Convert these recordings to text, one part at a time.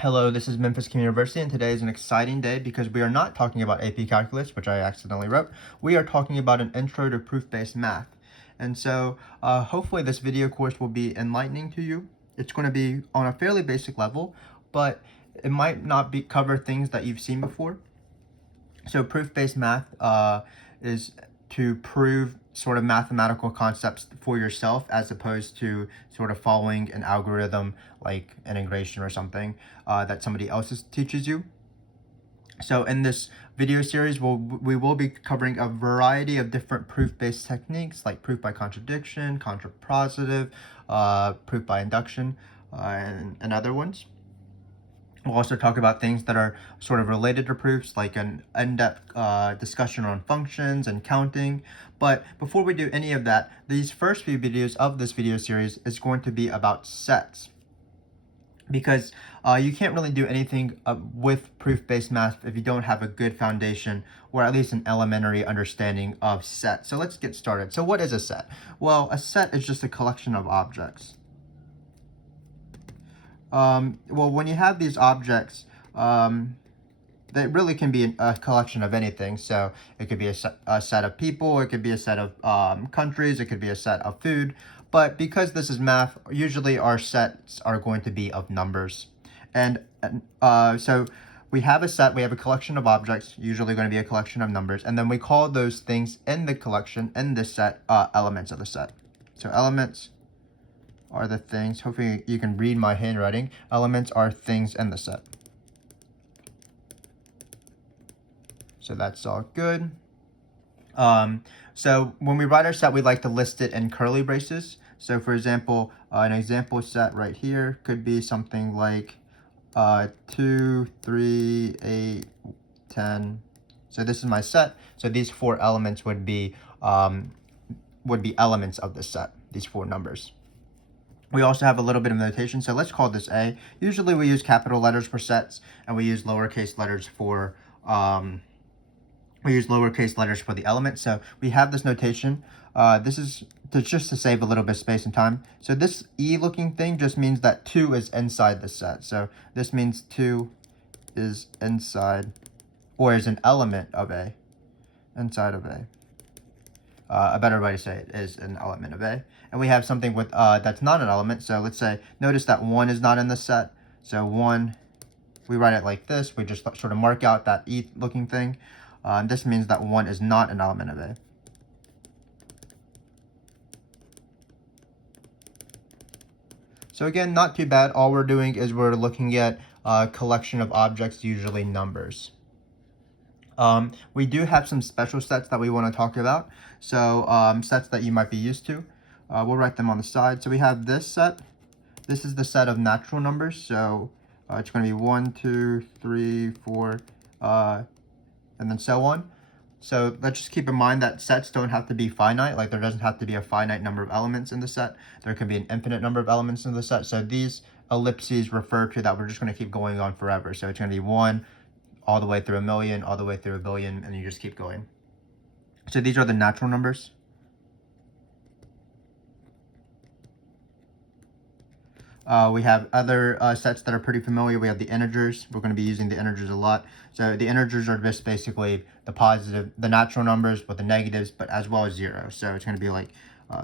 Hello, this is Memphis Communiversity, and today is an exciting day because we are not talking about AP Calculus, which I accidentally wrote. We are talking about an intro to proof-based math. And so hopefully this video course will be enlightening to you. It's going to be on a fairly basic level, but it might not cover things that you've seen before. So proof-based math is to prove sort of mathematical concepts for yourself as opposed to sort of following an algorithm like integration or something that somebody else teaches you. So in this video series, we will be covering a variety of different proof-based techniques like proof by contradiction, contrapositive, proof by induction, and other ones. We'll also talk about things that are sort of related to proofs, like an in-depth discussion on functions and counting. But before we do any of that, these first few videos of this video series is going to be about sets. Because you can't really do anything with proof-based math if you don't have a good foundation or at least an elementary understanding of sets. So let's get started. So what is a set? Well, a set is just a collection of objects. Well, when you have these objects, they really can be a collection of anything. So it could be a set of people, it could be a set of countries, it could be a set of food. But because this is math, usually our sets are going to be of numbers. And so we have a set, we have a collection of objects, usually going to be a collection of numbers. And then we call those things in the collection, in this set, elements of the set. So elements are the things, hopefully you can read my handwriting. Elements are things in the set. So that's all good. So when we write our set, we like to list it in curly braces. So for example, an example set right here could be something like 2, 3, 8, 10. So this is my set. So these four elements would be elements of the set, these four numbers. We also have a little bit of notation, so let's call this A. Usually we use capital letters for sets, and we use lowercase letters for the elements. So we have this notation. This is just to save a little bit of space and time. So this E looking thing just means that 2 is inside the set. So this means 2 is inside, or is an element of A, inside of A. A better way to say it is an element of A. And we have something with that's not an element. So let's say, notice that 1 is not in the set. So 1, we write it like this. We just sort of mark out that E looking thing. This means that 1 is not an element of A. So again, not too bad. All we're doing is we're looking at a collection of objects, usually numbers. We do have some special sets that we want to talk about. So sets that you might be used to. We'll write them on the side. So we have this set. This is the set of natural numbers. So it's going to be 1, 2, 3, 4, and then so on. So let's just keep in mind that sets don't have to be finite. Like there doesn't have to be a finite number of elements in the set. There can be an infinite number of elements in the set. So these ellipses refer to that we're just going to keep going on forever. So it's going to be 1, all the way through a million, all the way through a billion, and you just keep going. So these are the natural numbers. We have other sets that are pretty familiar. We have the integers. We're going to be using the integers a lot. So the integers are just basically the natural numbers with the negatives, but as well as 0. So it's going to be like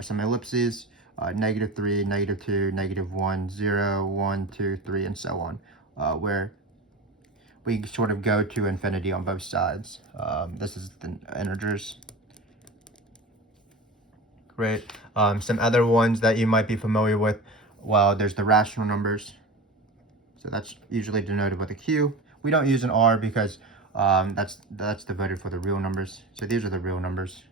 some ellipses, -3, -2, -1, 0, 1, 2, 3, and so on, where we sort of go to infinity on both sides. This is the integers. Great. Some other ones that you might be familiar with. Well, there's the rational numbers. So that's usually denoted with a Q. We don't use an R because that's devoted for the real numbers. So these are the real numbers.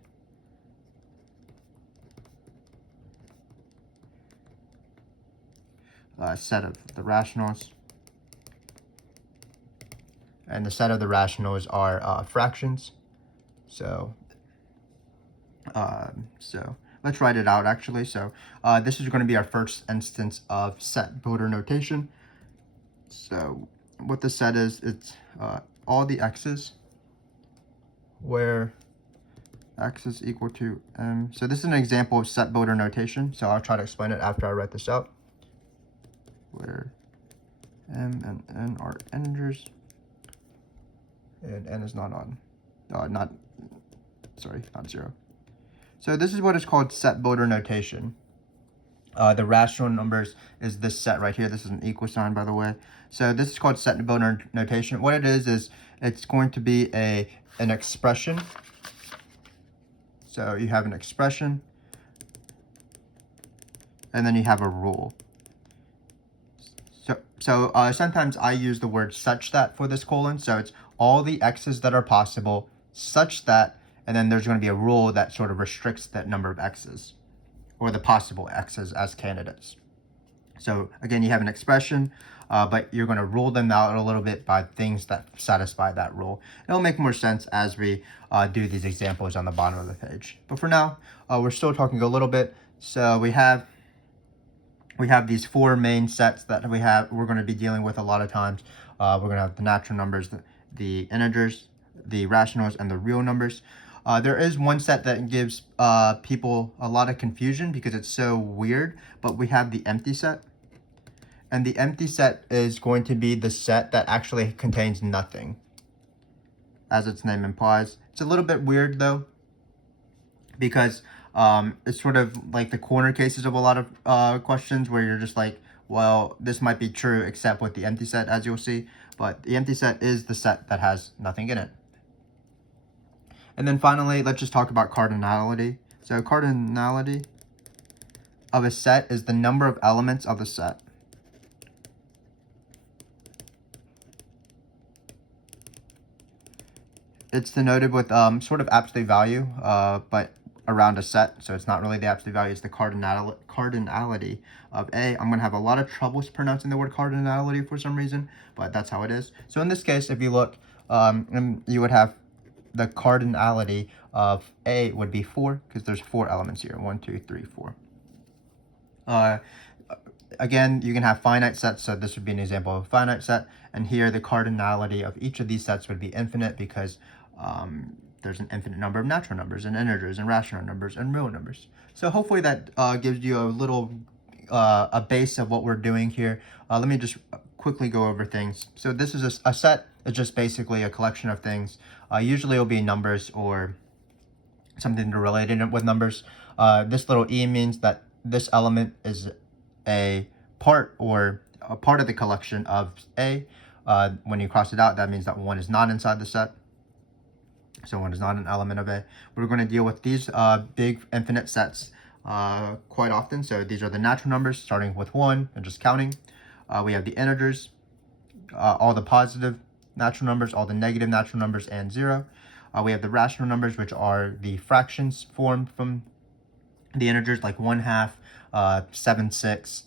Set of the rationals. And the set of the rationals are fractions. So let's write it out actually. So this is going to be our first instance of set builder notation. So what the set is, it's all the x's where x is equal to m. So this is an example of set builder notation. So I'll try to explain it after I write this out. Where m and n are integers, and n is not on, not 0. So this is what is called set builder notation. The rational numbers is this set right here. This is an equal sign, by the way. So this is called set builder notation. What it is it's going to be an expression. So you have an expression, and then you have a rule. So sometimes I use the word such that for this colon. So it's all the x's that are possible, such that, and then there's going to be a rule that sort of restricts that number of x's, or the possible x's as candidates. So again, you have an expression, but you're going to rule them out a little bit by things that satisfy that rule. It'll make more sense as we do these examples on the bottom of the page. But for now, we're still talking a little bit. So we have these four main sets that we're going to be dealing with a lot of times. We're going to have the natural numbers, the integers, the rationals, and the real numbers. There is one set that gives people a lot of confusion because it's so weird, but we have the empty set. And the empty set is going to be the set that actually contains nothing, as its name implies. It's a little bit weird though, because it's sort of like the corner cases of a lot of questions where you're just like, well, this might be true except with the empty set, as you'll see. But the empty set is the set that has nothing in it. And then finally, let's just talk about cardinality. So cardinality of a set is the number of elements of the set. It's denoted with sort of absolute value, but around a set. So it's not really the absolute value, it's the cardinality of A. I'm going to have a lot of troubles pronouncing the word cardinality for some reason, but that's how it is. So in this case, if you look, you would have the cardinality of A would be 4, because there's 4 elements here. 1, 2, 3, 4. Again, you can have finite sets, so this would be an example of a finite set. And here, the cardinality of each of these sets would be infinite because there's an infinite number of natural numbers and integers and rational numbers and real numbers. So hopefully that gives you a little a base of what we're doing here. Let me just quickly go over things. So this is a set. It's just basically a collection of things. Usually it'll be numbers or something related with numbers. This little e means that this element is a part of the collection of A. When you cross it out, that means that 1 is not inside the set. So 1 is not an element of A. We're going to deal with these big infinite sets quite often. So these are the natural numbers, starting with 1 and just counting. We have the integers, all the positive natural numbers, all the negative natural numbers, and 0. We have the rational numbers, which are the fractions formed from the integers, like 1/2, 7/6,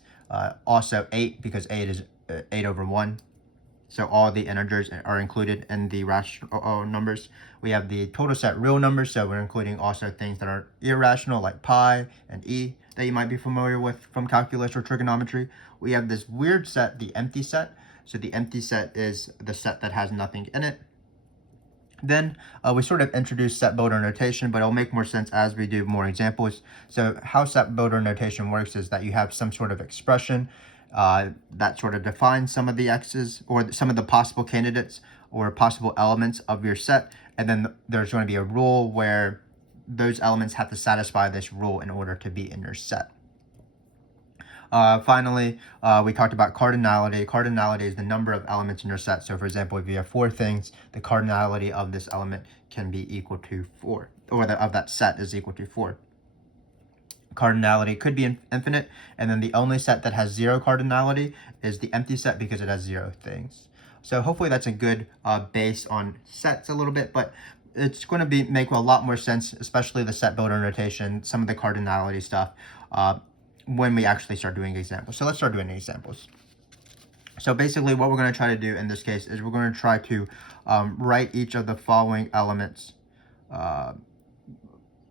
also 8, because 8 is 8 over 1. So all the integers are included in the rational numbers. We have the total set real numbers, so we're including also things that are irrational, like pi and e, that you might be familiar with from calculus or trigonometry. We have this weird set, the empty set. So the empty set is the set that has nothing in it. Then we sort of introduce set builder notation, but it'll make more sense as we do more examples. So how set builder notation works is that you have some sort of expression that sort of defines some of the x's or some of the possible candidates or possible elements of your set. And then there's going to be a rule where those elements have to satisfy this rule in order to be in your set. Finally, we talked about cardinality. Cardinality is the number of elements in your set. So for example, if you have 4 things, the cardinality of this element can be equal to 4, or of that set is equal to 4. Cardinality could be infinite, and then the only set that has 0 cardinality is the empty set because it has 0 things. So hopefully that's a good base on sets a little bit, but it's going to make a lot more sense, especially the set builder notation, some of the cardinality stuff, when we actually start doing examples. So let's start doing examples. So basically what we're going to try to do in this case is we're going to try to write each of the following elements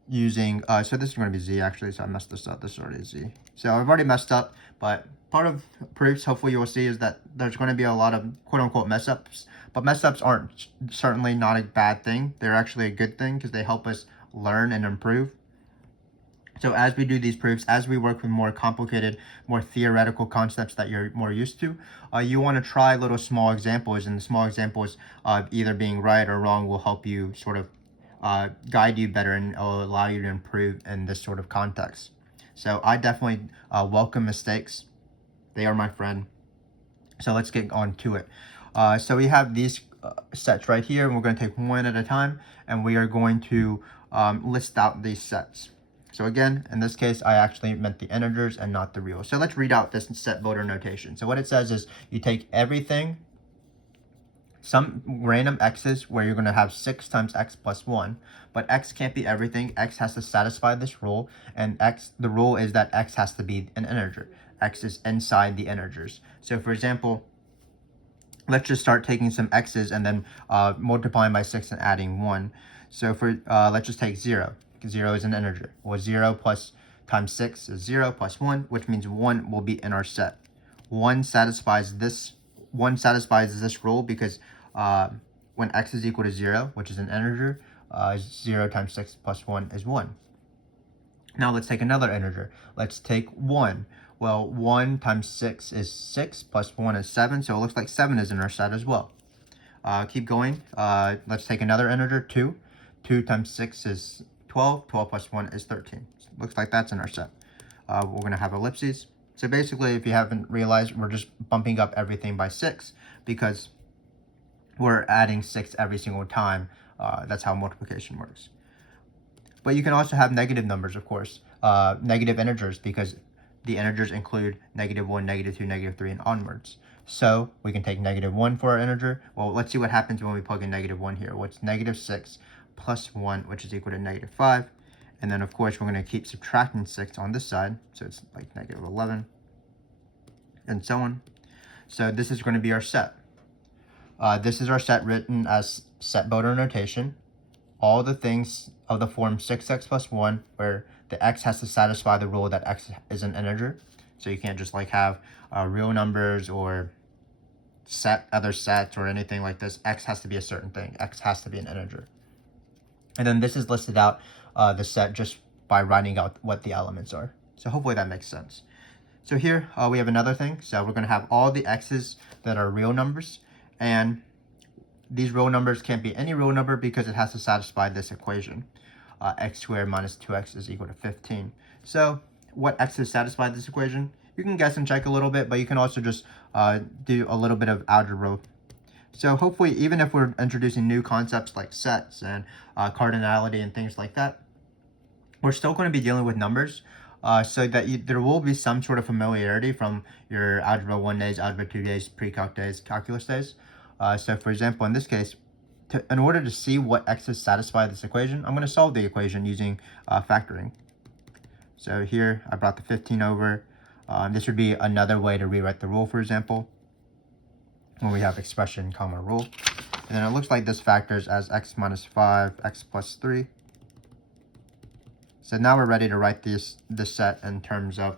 using, so this is going to be z actually, so I messed this up. This is already z. So I've already messed up, but part of proofs, hopefully you will see, is that there's going to be a lot of quote-unquote mess-ups, but mess-ups aren't certainly not a bad thing. They're actually a good thing because they help us learn and improve. So as we do these proofs, as we work with more complicated, more theoretical concepts that you're more used to, you want to try little small examples, and the small examples of either being right or wrong will help you sort of guide you better and allow you to improve in this sort of context. So I definitely welcome mistakes. They are my friend. So let's get on to it. So we have these sets right here, and we're going to take one at a time, and we are going to list out these sets. So again, in this case, I actually meant the integers and not the real. So let's read out this set builder notation. So what it says is you take everything, some random x's where you're going to have 6 times x plus 1, but x can't be everything. X has to satisfy this rule, and the rule is that x has to be an integer. X is inside the integers. So for example, let's just start taking some x's and then multiplying by 6 and adding 1. So for let's just take 0. 0 is an integer. Well, 0 plus times 6 is 0 plus 1, which means 1 will be in our set. 1 satisfies this rule because when x is equal to 0, which is an integer, 0 times 6 plus 1 is 1. Now let's take another integer. Let's take 1. Well, 1 times 6 is 6, plus 1 is 7, so it looks like 7 is in our set as well. Keep going. Let's take another integer, 2. 2 times 6 is 12. 12 plus 1 is 13. So it looks like that's in our set. We're going to have ellipses. So basically, if you haven't realized, we're just bumping up everything by 6 because we're adding 6 every single time. That's how multiplication works. But you can also have negative numbers, of course, negative integers, because the integers include -1, -2, -3, and onwards. So we can take -1 for our integer. Well, let's see what happens when we plug in -1 here. What's -6 plus 1, which is equal to -5. And then, of course, we're going to keep subtracting 6 on this side. So it's like -11, and so on. So this is going to be our set. This is our set written as set builder notation. All the things of the form 6x plus 1, where the x has to satisfy the rule that x is an integer. So you can't just like have real numbers or other sets or anything like this. X has to be a certain thing. X has to be an integer. And then this is listed out the set just by writing out what the elements are. So hopefully that makes sense. So here we have another thing. So we're going to have all the x's that are real numbers, and these real numbers can't be any real number because it has to satisfy this equation. X squared minus 2x is equal to 15. So what x's satisfy this equation? You can guess and check a little bit, but you can also just do a little bit of algebra. So hopefully, even if we're introducing new concepts like sets and cardinality and things like that, we're still going to be dealing with numbers, so that there will be some sort of familiarity from your Algebra 1 days, Algebra 2 days, pre-calc days, calculus days. So for example, in this case, in order to see what x's satisfy this equation, I'm going to solve the equation using factoring. So here, I brought the 15 over. This would be another way to rewrite the rule, for example, when we have expression, comma, rule. And then it looks like this factors as x minus 5, x plus 3. So now we're ready to write this set in terms of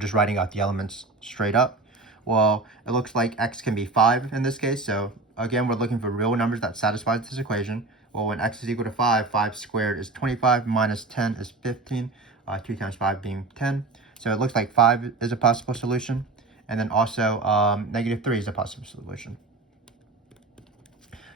just writing out the elements straight up. Well, it looks like x can be 5 in this case. So again, we're looking for real numbers that satisfy this equation. Well, when x is equal to 5, 5 squared is 25, minus 10 is 15, 2 times 5 being 10. So it looks like 5 is a possible solution. And then also -3 is a possible solution.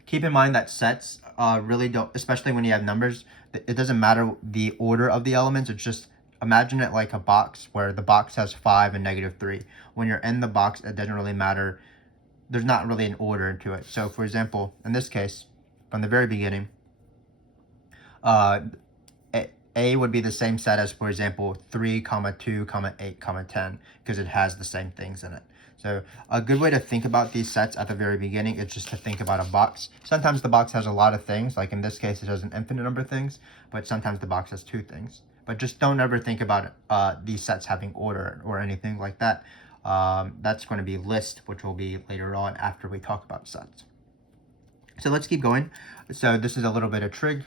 Keep in mind that sets really don't, especially when you have numbers, it doesn't matter the order of the elements. It's just, imagine it like a box where the box has 5 and -3. When you're in the box, it doesn't really matter. There's not really an order to it. So for example, in this case, from the very beginning, A would be the same set as, for example, 3, 2, 8, 10, because it has the same things in it. So a good way to think about these sets at the very beginning is just to think about a box. Sometimes the box has a lot of things, like in this case, it has an infinite number of things, but sometimes the box has 2 things. But just don't ever think about these sets having order or anything like that. That's going to be list, which will be later on after we talk about sets. So let's keep going. So this is a little bit of trig.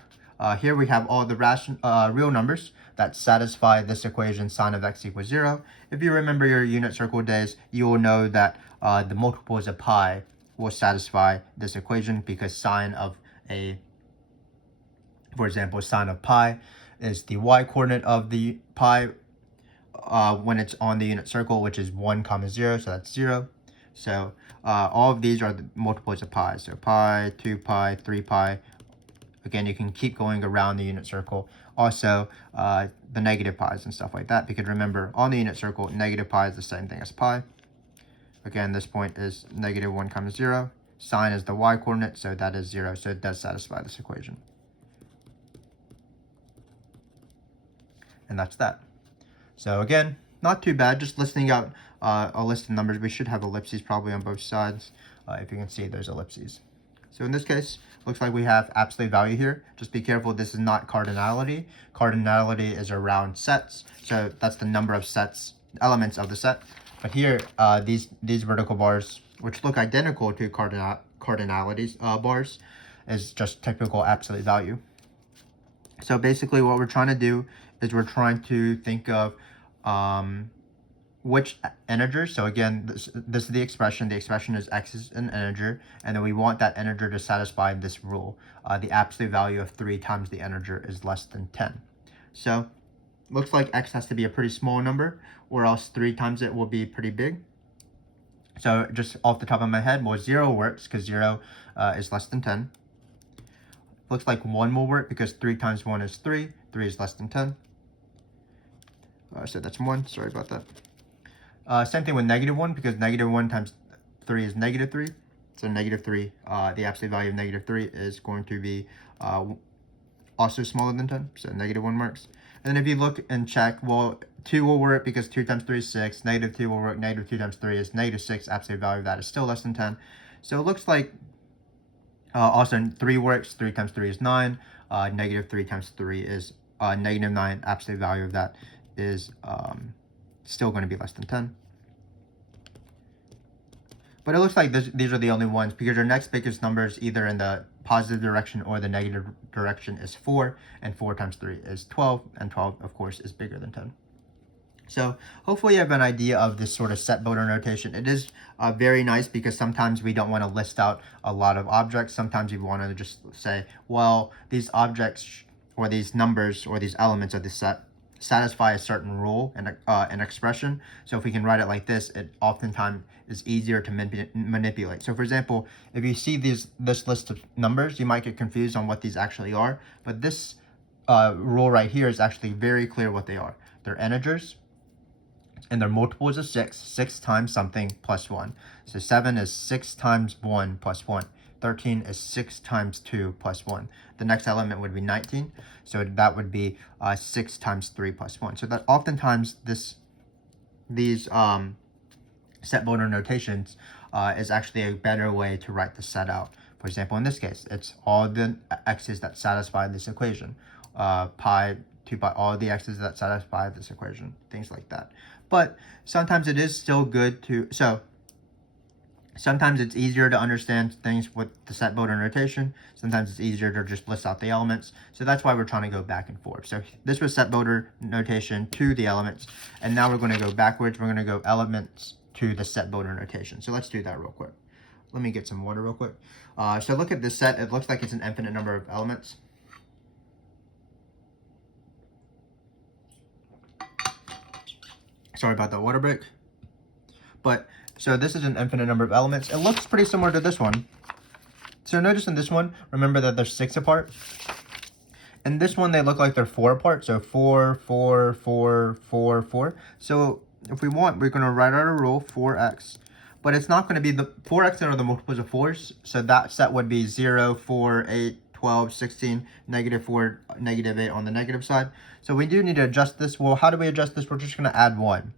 Here we have all the real numbers that satisfy this equation, sine of x equals 0. If you remember your unit circle days, you will know that the multiples of pi will satisfy this equation, because sine of for example, sine of pi is the y-coordinate of the pi when it's on the unit circle, which is 1 comma 0, so that's 0. So all of these are the multiples of pi. So pi, 2 pi, 3 pi. Again, you can keep going around the unit circle. Also, the negative pi's and stuff like that, because remember, on the unit circle, negative pi is the same thing as pi. Again, this point is negative 1 comma 0. Sine is the y-coordinate, so that is 0. So it does satisfy this equation. And that's that. So again, not too bad. Just listing out a list of numbers. We should have ellipses probably on both sides. If you can see, there's ellipses. So in this case, looks like we have absolute value here. Just be careful, this is not cardinality. Cardinality is around sets. So that's the number of sets, elements of the set. But here, these vertical bars, which look identical to cardinalities bars, is just typical absolute value. So basically what we're trying to do is we're trying to think of which integers. So again, this is the expression. The expression is x is an integer, and then we want that integer to satisfy this rule. The absolute value of 3 times the integer is less than 10. So looks like x has to be a pretty small number, or else 3 times it will be pretty big. So just off the top of my head, well, 0 works because 0 is less than 10. Looks like 1 will work because 3 times 1 is 3. 3 is less than 10. So that's 1. Sorry about that. Same thing with negative 1, because negative 1 times 3 is negative 3. So negative 3, the absolute value of negative 3 is going to be also smaller than 10. So negative 1 works. And then if you look and check, well, 2 will work because 2 times 3 is 6. Negative 2 will work. Negative 2 times 3 is negative 6. Absolute value of that is still less than 10. So it looks like also 3 works. 3 times 3 is 9. Negative 3 times 3 is negative 9. Absolute value of that is still going to be less than 10. But it looks like these are the only ones, because your next biggest numbers either in the positive direction or the negative direction is 4, and 4 times 3 is 12, and 12, of course, is bigger than 10. So hopefully you have an idea of this sort of set builder notation. It is very nice because sometimes we don't want to list out a lot of objects. Sometimes you want to just say, well, these objects or these numbers or these elements of the set satisfy a certain rule and an expression. So if we can write it like this, it oftentimes is easier to manipulate. So for example, if you see this list of numbers, you might get confused on what these actually are. But this rule right here is actually very clear what they are. They're integers, and they're multiples of 6. 6 times something plus 1. So 7 is 6 times 1 plus 1. 13 is 6 times 2 plus 1. The next element would be 19. So that would be 6 times 3 plus 1. So that oftentimes these set builder notations is actually a better way to write the set out. For example, in this case, it's all the x's that satisfy this equation. Pi, 2 pi, all the x's that satisfy this equation. Things like that. But sometimes it is still good to... Sometimes it's easier to understand things with the set builder notation. Sometimes it's easier to just list out the elements. So that's why we're trying to go back and forth. So this was set builder notation to the elements. And now we're going to go backwards. We're going to go elements to the set builder notation. So let's do that real quick. Let me get some water real quick. So look at this set. It looks like it's an infinite number of elements. Sorry about that water break. But so this is an infinite number of elements. It looks pretty similar to this one. So notice in this one, remember that they're 6 apart. In this one, they look like they're 4 apart. So 4, 4, 4, 4, 4. So if we want, we're going to write out a rule, 4x. But it's not going to be the 4x are the multiples of 4s. So that set would be 0, 4, 8, 12, 16, negative 4, negative 8 on the negative side. So we do need to adjust this. Well, how do we adjust this? We're just going to add 1.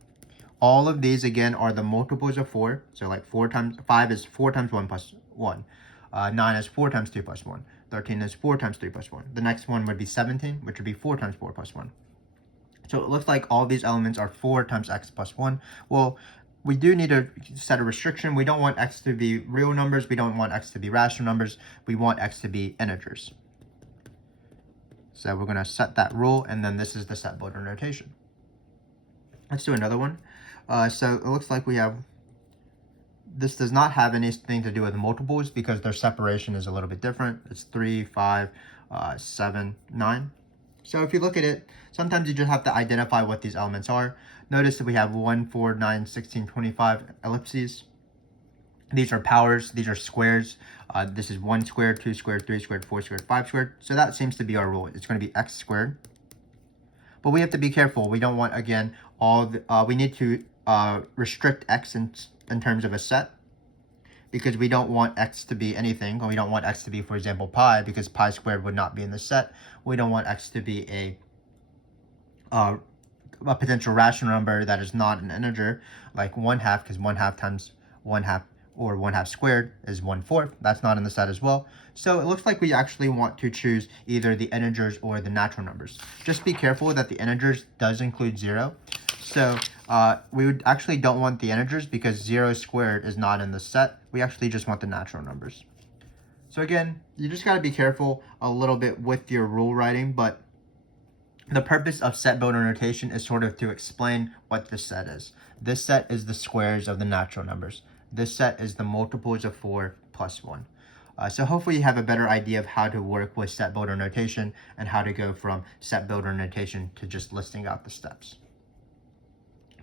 All of these, again, are the multiples of 4. So like 5 is 4 times 1 plus 1. 9 is 4 times 2 plus 1. 13 is 4 times 3 plus 1. The next one would be 17, which would be 4 times 4 plus 1. So it looks like all these elements are 4 times x plus 1. Well, we do need to set a restriction. We don't want x to be real numbers. We don't want x to be rational numbers. We want x to be integers. So we're going to set that rule, and then this is the set builder notation. Let's do another one. So it looks like we have, this does not have anything to do with multiples because their separation is a little bit different. It's 3, 5, 7, 9. So if you look at it, sometimes you just have to identify what these elements are. Notice that we have 1, 4, 9, 16, 25 ellipses. These are powers, these are squares. This is 1 squared, 2 squared, 3 squared, 4 squared, 5 squared. So that seems to be our rule. It's going to be x squared. But we have to be careful. We don't want, again, we need to restrict x in terms of a set, because we don't want x to be anything. Or we don't want x to be, for example, pi, because pi squared would not be in the set. We don't want x to be a potential rational number that is not an integer, like 1/2, because 1/2 times 1/2 or 1/2 squared is 1/4. That's not in the set as well. So it looks like we actually want to choose either the integers or the natural numbers. Just be careful that the integers does include 0. So we would actually don't want the integers because 0 squared is not in the set. We actually just want the natural numbers. So again, you just got to be careful a little bit with your rule writing, but the purpose of set builder notation is sort of to explain what this set is. This set is the squares of the natural numbers. This set is the multiples of 4 plus 1. So hopefully you have a better idea of how to work with set builder notation and how to go from set builder notation to just listing out the steps.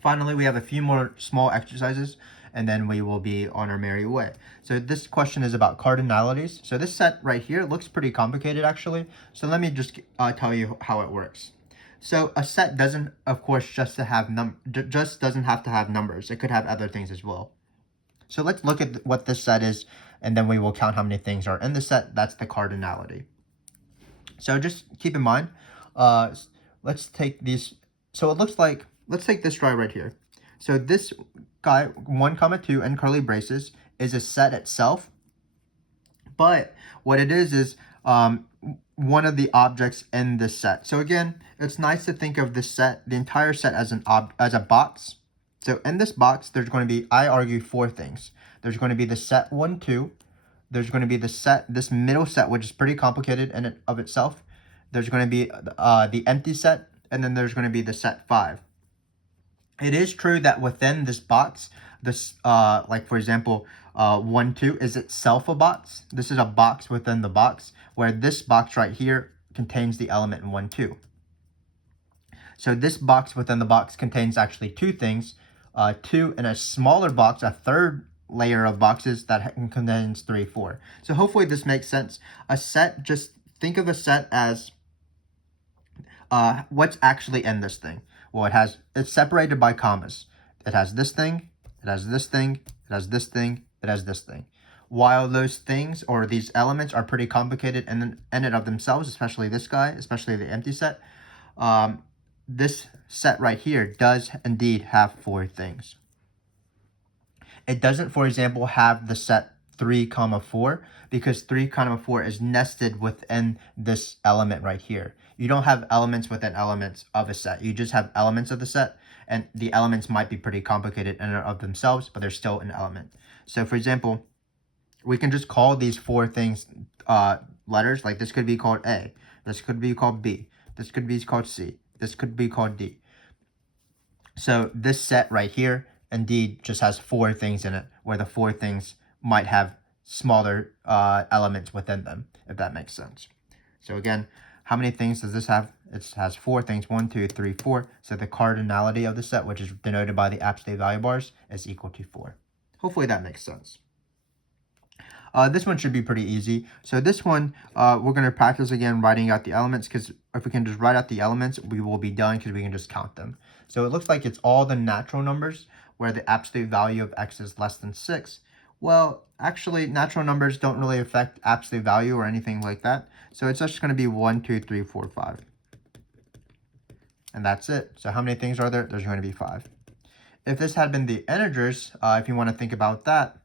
Finally, we have a few more small exercises, and then we will be on our merry way. So this question is about cardinalities. So this set right here looks pretty complicated, actually. So let me just tell you how it works. So a set doesn't, of course, just doesn't have to have numbers. It could have other things as well. So let's look at what this set is, and then we will count how many things are in the set. That's the cardinality. So just keep in mind, let's take these. So it looks like, let's take this guy right here. So this guy, 1, 2 in curly braces, is a set itself. But what it is one of the objects in this set. So again, it's nice to think of this set, the entire set, as as a box. So in this box, there's going to be, I argue, 4 things. There's going to be the set 1, 2. There's going to be the set, this middle set, which is pretty complicated in and of itself. There's going to be the empty set, and then there's going to be the set 5. It is true that within this box, this, like for example, 1, 2 is itself a box. This is a box within the box, where this box right here contains the element in 1, 2. So this box within the box contains actually 2 things. 2 in a smaller box, a third layer of boxes that contains 3, 4. So hopefully this makes sense. A set, just think of a set as what's actually in this thing. Well, it's separated by commas. It has this thing, it has this thing, it has this thing, it has this thing. While those things or these elements are pretty complicated in and of themselves, especially this guy, especially the empty set, this set right here does indeed have 4 things. It doesn't, for example, have the set 3, 4, because 3, 4 is nested within this element right here. You don't have elements within elements of a set. You just have elements of the set, and the elements might be pretty complicated in and of themselves, but they're still an element. So for example, we can just call these 4 things letters. Like this could be called A, this could be called B, this could be called C, this could be called D. So this set right here indeed just has 4 things in it, where the 4 things might have smaller elements within them, if that makes sense. So again, how many things does this have? It has 4 things, 1, 2, 3, 4. So the cardinality of the set, which is denoted by the absolute value bars, is equal to 4. Hopefully that makes sense. This one should be pretty easy. So this one, we're going to practice again writing out the elements, because if we can just write out the elements, we will be done because we can just count them. So it looks like it's all the natural numbers where the absolute value of x is less than 6. Well, actually, natural numbers don't really affect absolute value or anything like that. So it's just going to be 1, 2, 3, 4, 5. And that's it. So how many things are there? There's going to be 5. If this had been the integers, if you want to think about that,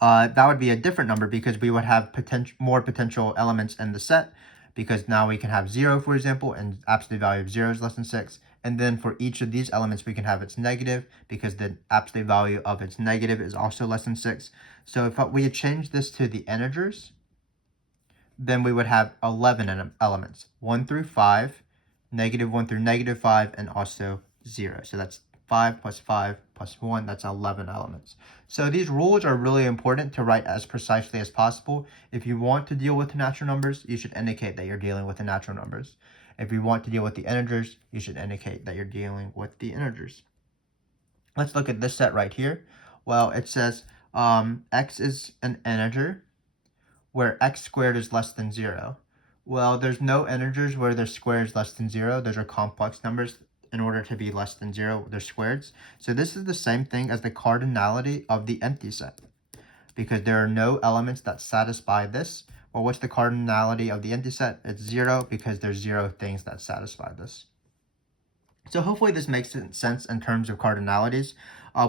that would be a different number, because we would have more potential elements in the set, because now we can have 0, for example, and absolute value of 0 is less than 6. And then for each of these elements, we can have its negative, because the absolute value of its negative is also less than 6. So if we change this to the integers, then we would have 11 elements, 1 through 5, -1 through -5, and also 0. So that's 5 plus 5 plus 1, that's 11 elements. So these rules are really important to write as precisely as possible. If you want to deal with the natural numbers, you should indicate that you're dealing with the natural numbers. If you want to deal with the integers, you should indicate that you're dealing with the integers. Let's look at this set right here. Well, it says x is an integer where x squared is less than 0. Well, there's no integers where their square is less than 0. Those are complex numbers. In order to be less than 0, they're squareds. So this is the same thing as the cardinality of the empty set, because there are no elements that satisfy this. Well, what's the cardinality of the empty set? It's 0, because there's 0 things that satisfy this. So hopefully this makes sense in terms of cardinalities.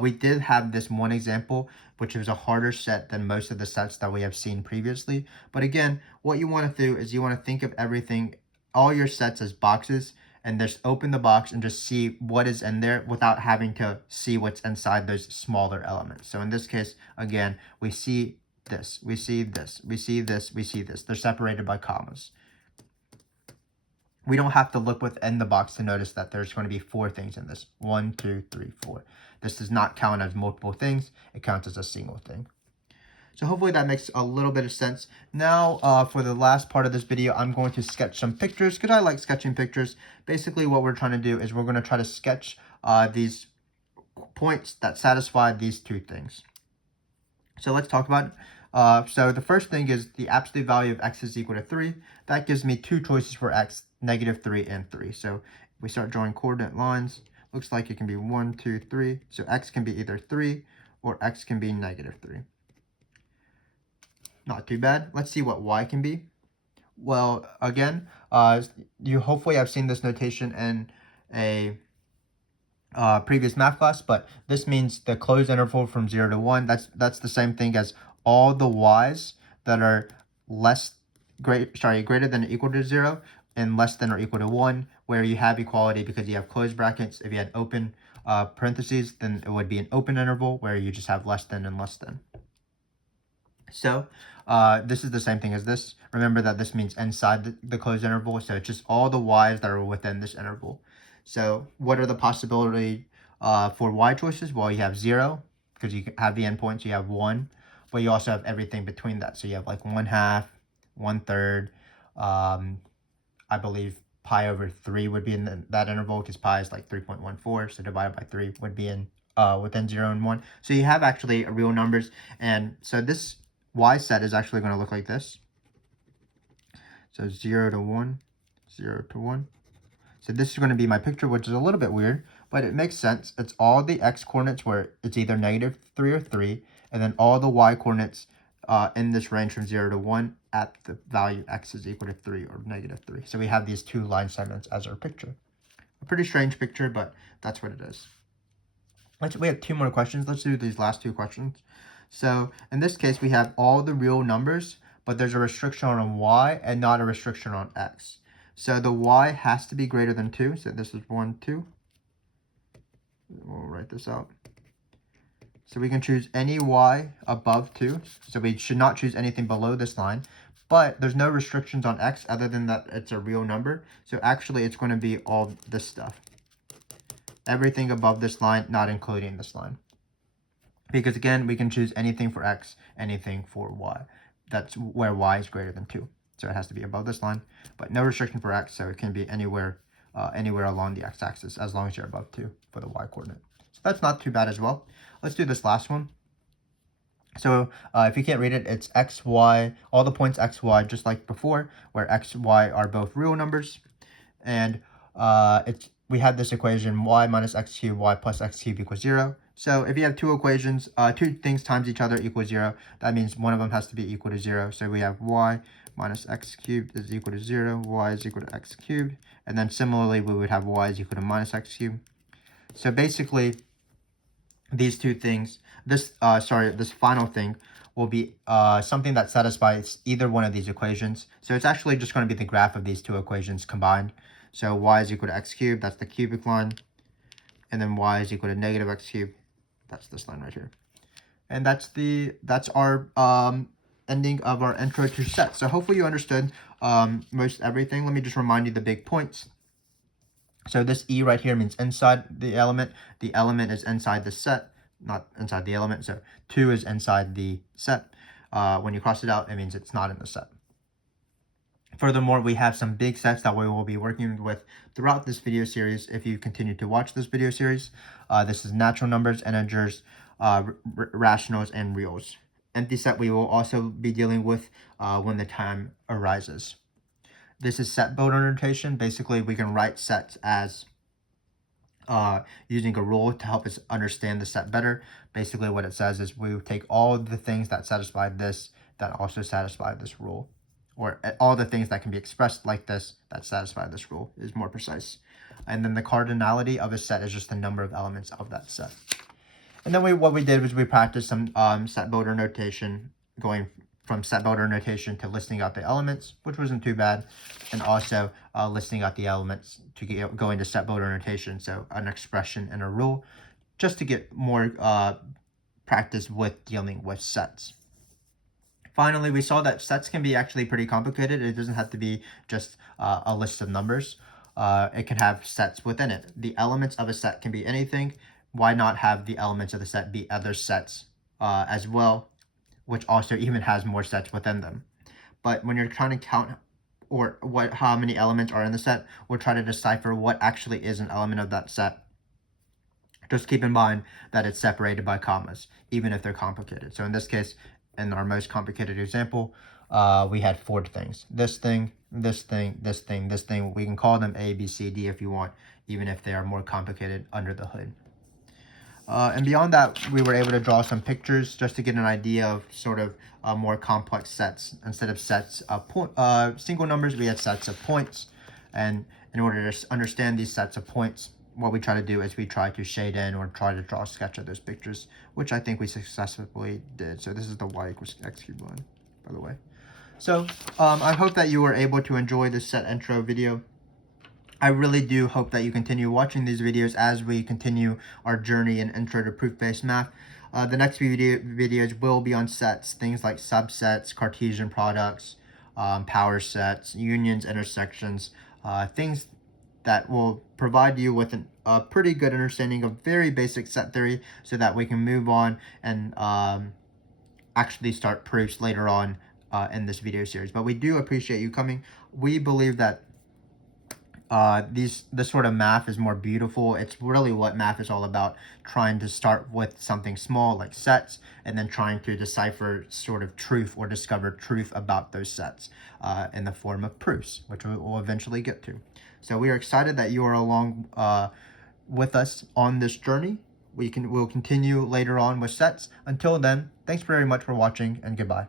We did have this one example, which was a harder set than most of the sets that we have seen previously. But again, what you want to do is you want to think of everything, all your sets as boxes, and just open the box and just see what is in there without having to see what's inside those smaller elements. So in this case, again, we see this, we see this, we see this, we see this. They're separated by commas. We don't have to look within the box to notice that there's going to be 4 things in this. 1, 2, 3, 4. This does not count as multiple things. It counts as a single thing. So hopefully that makes a little bit of sense. Now, for the last part of this video, I'm going to sketch some pictures because I like sketching pictures. Basically, what we're trying to do is we're going to try to sketch these points that satisfy these 2 things. So let's talk about it. So the first thing is the absolute value of x is equal to 3. That gives me 2 choices for x, -3 and 3. So if we start drawing coordinate lines, looks like it can be 1, 2, 3. So x can be either 3 or x can be -3. Not too bad. Let's see what y can be. Well, again, you hopefully have seen this notation in a previous math class, but this means the closed interval from 0 to 1. That's the same thing as all the y's that are greater than or equal to 0 and less than or equal to 1, where you have equality because you have closed brackets. If you had open parentheses, then it would be an open interval where you just have less than and less than. So this is the same thing as this. Remember that this means inside the closed interval, so it's just all the y's that are within this interval. So what are the possibility for y choices? Well, you have 0, because you have the endpoints. You have 1, but you also have everything between that. So you have like 1/2, 1/3. I believe pi over 3 would be in that interval, because pi is like 3.14. So divided by 3 would be in within 0 and 1. So you have actually real numbers. And so this y set is actually going to look like this. So 0 to 1, 0 to 1. So this is going to be my picture, which is a little bit weird, but it makes sense. It's all the x coordinates where it's either -3 or 3, and then all the y coordinates in this range from 0 to 1 at the value x is equal to 3 or -3. So we have these 2 line segments as our picture. A pretty strange picture, but that's what it is. We have 2 more questions. Let's do these last 2 questions. So in this case, we have all the real numbers, but there's a restriction on y and not a restriction on x. So the y has to be greater than 2. So this is 1, 2. We'll write this out. So we can choose any y above 2. So we should not choose anything below this line. But there's no restrictions on x other than that it's a real number. So actually it's going to be all this stuff. Everything above this line, not including this line. Because again, we can choose anything for x, anything for y. That's where y is greater than 2. So it has to be above this line, but no restriction for x, so it can be anywhere along the x-axis as long as you're above 2 for the y coordinate. So that's not too bad as well. Let's do this last one. So if you can't read it, it's x, y, all the points x, y, just like before, where x, y are both real numbers. And we have this equation, y minus x cubed, y plus x cubed equals 0. So if you have 2 equations, 2 things times each other equals 0, that means one of them has to be equal to 0. So we have y minus x cubed is equal to 0, y is equal to x cubed, and then similarly we would have y is equal to minus x cubed. So basically, these 2 things, this final thing will be something that satisfies either one of these equations. So it's actually just going to be the graph of these 2 equations combined. So y is equal to x cubed, that's the cubic line, and then y is equal to negative x cubed, that's this line right here. And that's our ending of our intro to sets. So hopefully you understood most everything. Let me just remind you the big points. So this E right here means inside the element. The element is inside the set, not inside the element. So 2 is inside the set. When you cross it out, it means it's not in the set. Furthermore, we have some big sets that we will be working with throughout this video series if you continue to watch this video series. This is natural numbers, integers, rationals, and reals. Empty set we will also be dealing with when the time arises. This is set builder notation. Basically, we can write sets as using a rule to help us understand the set better. Basically, what it says is we take all the things that satisfy this that also satisfy this rule, or all the things that can be expressed like this that satisfy this rule is more precise. And then the cardinality of a set is just the number of elements of that set. And then what we did was we practiced some set builder notation, going from set builder notation to listing out the elements, which wasn't too bad, and also listing out the elements to go into set builder notation, so an expression and a rule, just to get more practice with dealing with sets. Finally, we saw that sets can be actually pretty complicated. It doesn't have to be just a list of numbers. It can have sets within it. The elements of a set can be anything. Why not have the elements of the set be other sets as well, which also even has more sets within them. But when you're trying to count or how many elements are in the set, we'll try to decipher what actually is an element of that set. Just keep in mind that it's separated by commas, even if they're complicated. So in this case, in our most complicated example, we had 4 things. This thing, this thing, this thing, this thing. We can call them A, B, C, D if you want, even if they are more complicated under the hood. And beyond that, we were able to draw some pictures just to get an idea of sort of more complex sets. Instead of sets of single numbers, we had sets of points. And in order to understand these sets of points, what we try to do is we try to shade in or try to draw a sketch of those pictures, which I think we successfully did. So this is the y equals x cubed line, by the way. So I hope that you were able to enjoy this set intro video. I really do hope that you continue watching these videos as we continue our journey in Intro to Proof-Based Math. The next few videos will be on sets, things like subsets, Cartesian products, power sets, unions, intersections, things that will provide you with a pretty good understanding of very basic set theory so that we can move on and actually start proofs later on in this video series. But we do appreciate you coming. We believe that this sort of math is more beautiful. It's really what math is all about, trying to start with something small like sets and then trying to decipher sort of truth or discover truth about those sets in the form of proofs, which we'll eventually get to. So we are excited that you are along with us on this journey. We'll continue later on with sets. Until then, thanks very much for watching and goodbye.